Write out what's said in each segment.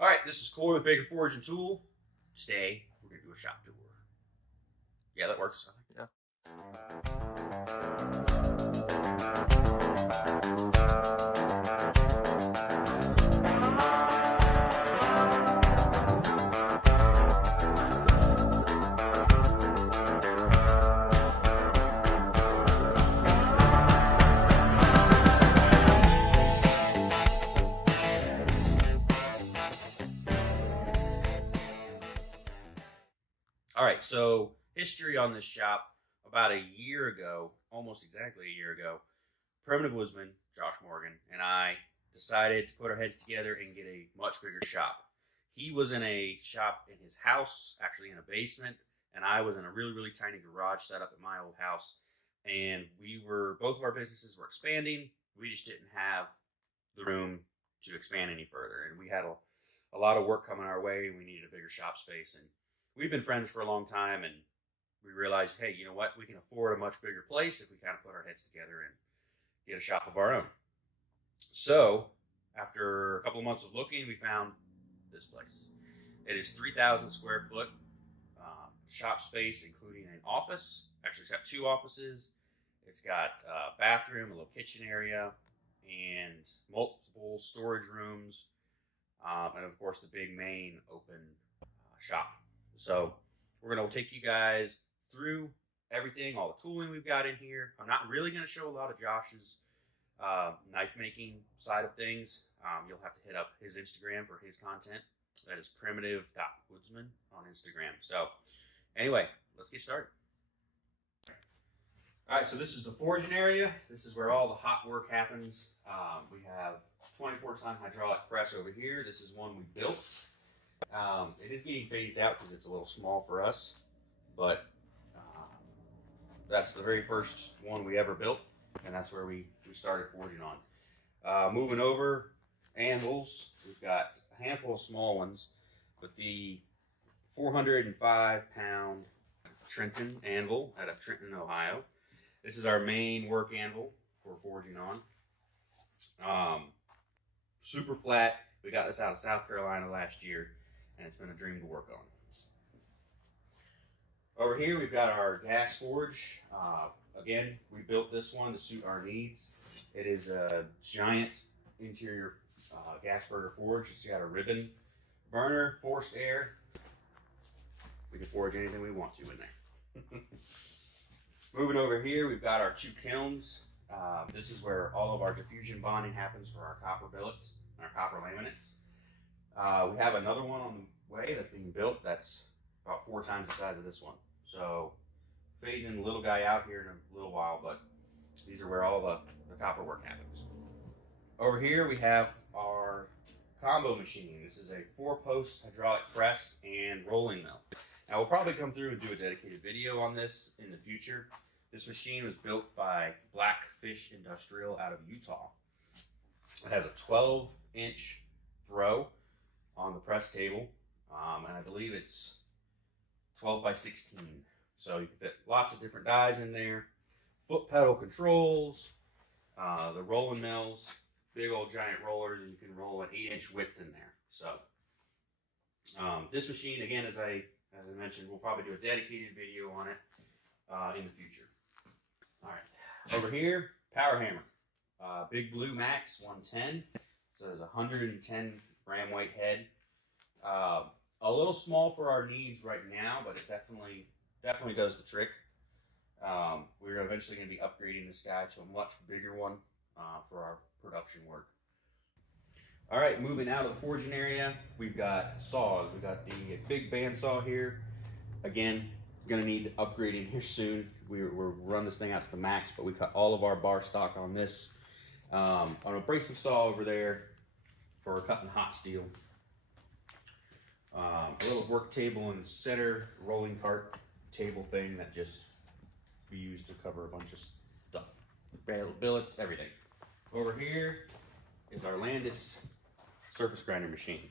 All right, this is Corey with Baker Forge and Tool. Today, we're going to do a shop tour. Yeah, that works. Yeah. All right, so history on this shop. About a year ago, almost exactly a year ago, Primitive Woodsman, Josh Morgan, and I decided to put our heads together and get a much bigger shop. He was in a shop in his house, actually in a basement, and I was in a really, really tiny garage set up at my old house. And both of our businesses were expanding. We just didn't have the room to expand any further. And we had a lot of work coming our way, and we needed a bigger shop space. And we've been friends for a long time, and we realized, hey, you know what? We can afford a much bigger place if we kind of put our heads together and get a shop of our own. So, after a couple of months of looking, we found this place. It is 3,000 square foot shop space, including an office. Actually, it's got 2 offices. It's got a bathroom, a little kitchen area, and multiple storage rooms, and of course the big main open shop. So we're going to take you guys through everything, all the tooling we've got in here. I'm not really going to show a lot of Josh's knife making side of things. You'll have to hit up his Instagram for his content. That is primitive.woodsman on Instagram. So anyway, let's get started. All right, so this is the forging area. This is where all the hot work happens. We have 24-ton hydraulic press over here. This is one we built. It is getting phased out because it's a little small for us, but that's the very first one we ever built, and that's where we started forging on. Moving over, anvils. We've got a handful of small ones, but the 405-pound Trenton anvil out of Trenton, Ohio. This is our main work anvil for forging on. Super flat. We got this out of South Carolina last year, and it's been a dream to work on. Over here, we've got our gas forge. Again, we built this one to suit our needs. It is a giant interior gas burner forge. It's got a ribbon burner, forced air. We can forge anything we want to in there. Moving over here, we've got our 2 kilns. This is where all of our diffusion bonding happens for our copper billets and our copper laminates. We have another one on the way that's being built that's about 4 times the size of this one. So phasing the little guy out here in a little while, but these are where all the copper work happens. Over here we have our combo machine. This is a 4-post hydraulic press and rolling mill. Now we'll probably come through and do a dedicated video on this in the future. This machine was built by Blackfish Industrial out of Utah. It has a 12-inch throw on the press table, and I believe it's 12 by 16. So you can fit lots of different dies in there. Foot pedal controls, the rolling mills, big old giant rollers, and you can roll an 8-inch width in there. So this machine, again, as I mentioned, we'll probably do a dedicated video on it in the future. All right, over here, power hammer, Big Blue Max 110. So there's a 110 gram weight head. A little small for our needs right now, but it definitely does the trick. We're eventually going to be upgrading this guy to a much bigger one for our production work. All right, moving out of the forging area, we've got saws. We've got the big bandsaw here. Again, going to need upgrading here soon. We're run this thing out to the max, but we cut all of our bar stock on this. On a abrasive saw over there for cutting hot steel. A little work table in the center, rolling cart table thing that just we use to cover a bunch of stuff. Billets, everything. Over here is our Landis surface grinder machine.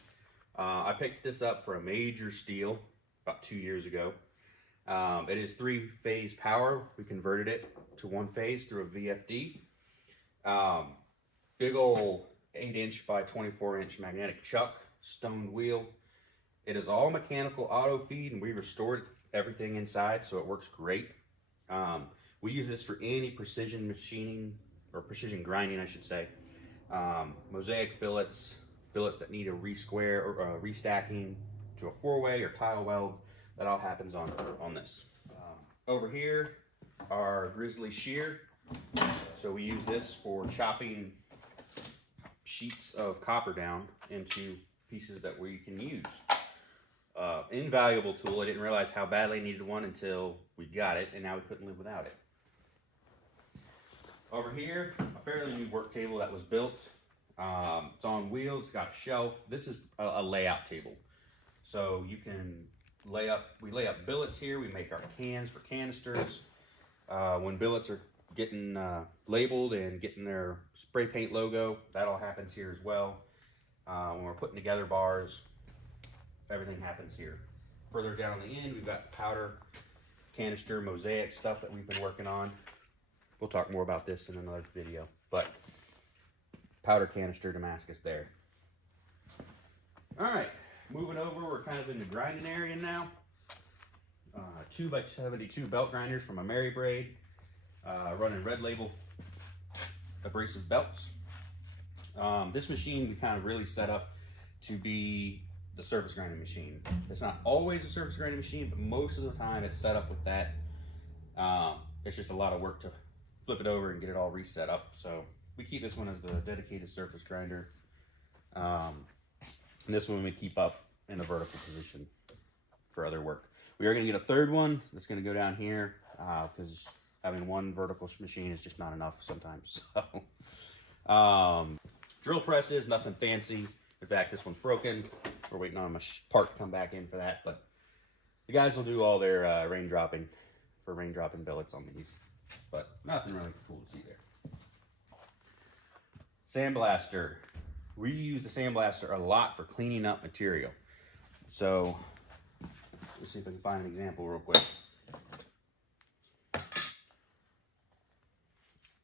I picked this up for a major steal about 2 years ago. It is 3-phase power. We converted it to 1 phase through a VFD. Big ol' 8-inch by 24-inch magnetic chuck. stoned wheel. It is all mechanical auto feed, and we restored everything inside, so it works great. We use this for any precision machining, or precision grinding, I should say. Mosaic billets, billets that need a re-square or restacking to a 4-way or tile weld. That all happens on this. Over here, our grizzly shear. So we use this for chopping sheets of copper down into pieces that we can use. Invaluable tool. I didn't realize how badly I needed one until we got it, and now we couldn't live without it. Over here, a fairly new work table that was built. It's on wheels, it's got a shelf. This is a layout table. So you can we lay up billets here. We make our cans for canisters. When billets are getting labeled and getting their spray paint logo, that all happens here as well. When we're putting together bars, everything happens here. Further down the end, we've got powder, canister, mosaic stuff that we've been working on. We'll talk more about this in another video, but powder canister Damascus there. All right, moving over, we're kind of in the grinding area now. 2x72 belt grinders from a Mary Braid, running red label abrasive belts. This machine we kind of really set up to be the surface grinding machine. It's not always a surface grinding machine, but most of the time it's set up with that. It's just a lot of work to flip it over and get it all reset up. So we keep this one as the dedicated surface grinder. And this one we keep up in a vertical position for other work. We are going to get a third one that's going to go down here because having one vertical machine is just not enough sometimes. So, drill presses, nothing fancy. In fact, this one's broken. We're waiting on my part to come back in for that. But the guys will do all their raindropping billets on these. But nothing really cool to see there. Sandblaster. We use the sandblaster a lot for cleaning up material. So let's see if I can find an example real quick.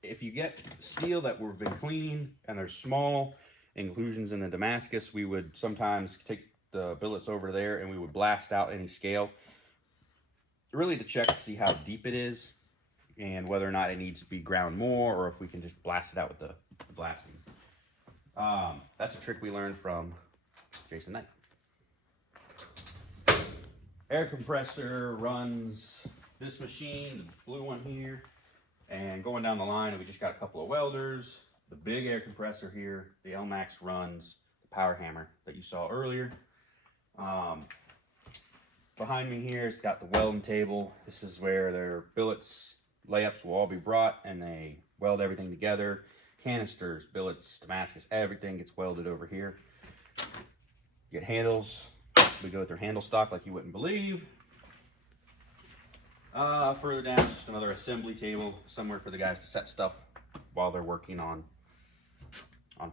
If you get steel that we've been cleaning and there's small inclusions in the Damascus, we would sometimes take the billets over there and we would blast out any scale, really to check to see how deep it is and whether or not it needs to be ground more, or if we can just blast it out with the blasting. That's a trick we learned from Jason Knight. Air compressor runs this machine, the blue one here, and going down the line, we just got a couple of welders. The big air compressor here, the LMAX, runs the power hammer that you saw earlier. Behind me here, it's got the welding table. This is where their billets layups will all be brought, and they weld everything together. Canisters, billets, Damascus, everything gets welded over here. You get handles. We go through handle stock like you wouldn't believe. Further down, just another assembly table, somewhere for the guys to set stuff while they're working on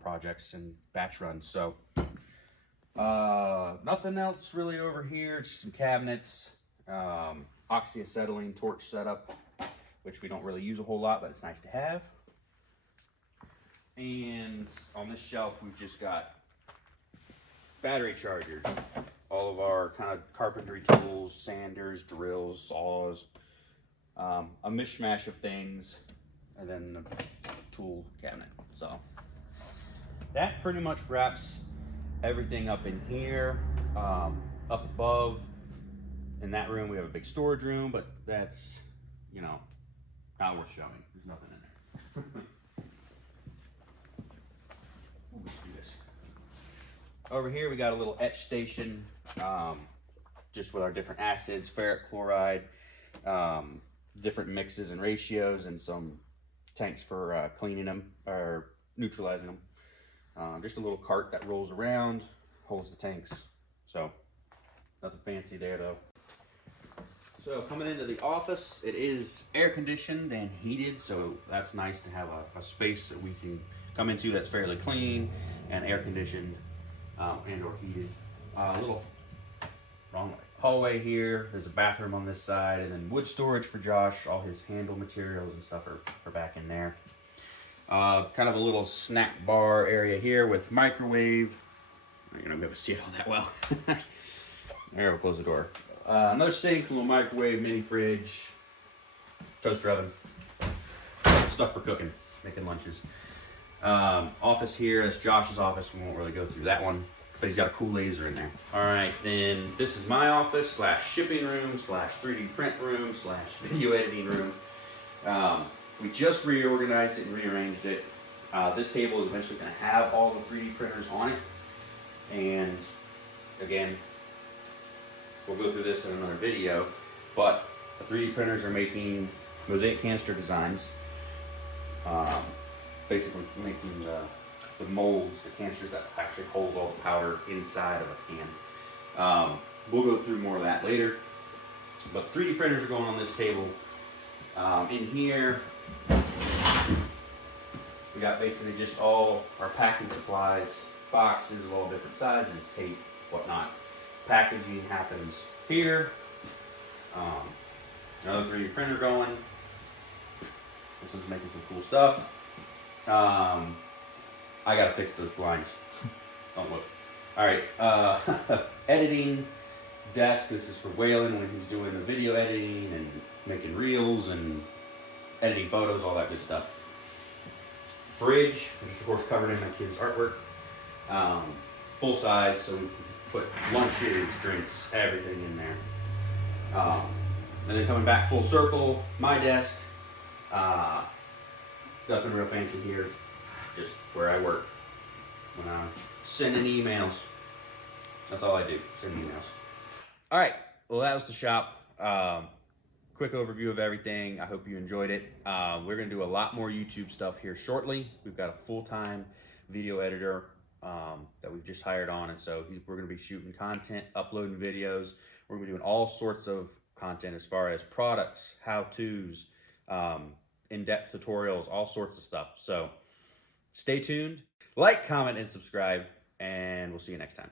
projects and batch runs. So nothing else really over here. Just some cabinets, oxyacetylene torch setup, which we don't really use a whole lot, but it's nice to have. And on this shelf, we've just got battery chargers, all of our kind of carpentry tools, sanders, drills, saws, a mishmash of things, and then the tool cabinet. So that pretty much wraps everything up in here. Up above in that room, we have a big storage room, but that's, you know, not worth showing. There's nothing in there. Let's do this. Over here, we got a little etch station, just with our different acids, ferric chloride, different mixes and ratios, and some tanks for cleaning them or neutralizing them. Just a little cart that rolls around, holds the tanks. So nothing fancy there though. So coming into the office, it is air conditioned and heated, so that's nice to have a space that we can come into that's fairly clean and air conditioned and or heated. Little wrong way. Hallway here. There's a bathroom on this side, and then wood storage for Josh. All his handle materials and stuff are back in there. Kind of a little snack bar area here with microwave You're not gonna be able to see it all that well. There, we'll close the door. Another sink, a little microwave, mini fridge, toaster oven, stuff for cooking, making lunches. Office here, that's Josh's office. We won't really go through that one, but he's got a cool laser in there. All right, then this is my office / shipping room / 3D print room / video editing room. We just reorganized it and rearranged it. This table is eventually going to have all the 3D printers on it. And again, we'll go through this in another video, but the 3D printers are making mosaic canister designs. Basically making the molds, the canisters that actually hold all the powder inside of a can. We'll go through more of that later. But 3D printers are going on this table. In here, we got basically just all our packing supplies, boxes of all different sizes, tape, whatnot. Packaging happens here. Another 3D printer going. This one's making some cool stuff. I gotta fix those blinds. Don't look. Alright, editing desk. This is for Waylon when he's doing the video editing and making reels and editing photos, all that good stuff. Fridge, which is of course covered in my kids' artwork. Full size, so we can put lunches, drinks, everything in there. And then coming back full circle, my desk. Nothing real fancy here, just where I work when I'm sending emails. That's all I do, send emails. All right, well that was the shop. Quick overview of everything. I hope you enjoyed it. We're gonna do a lot more YouTube stuff here shortly. We've got a full-time video editor that we've just hired on, and so we're gonna be shooting content, uploading videos. We're gonna be doing all sorts of content as far as products, how-tos, in-depth tutorials, all sorts of stuff. So stay tuned, like, comment, and subscribe, and we'll see you next time.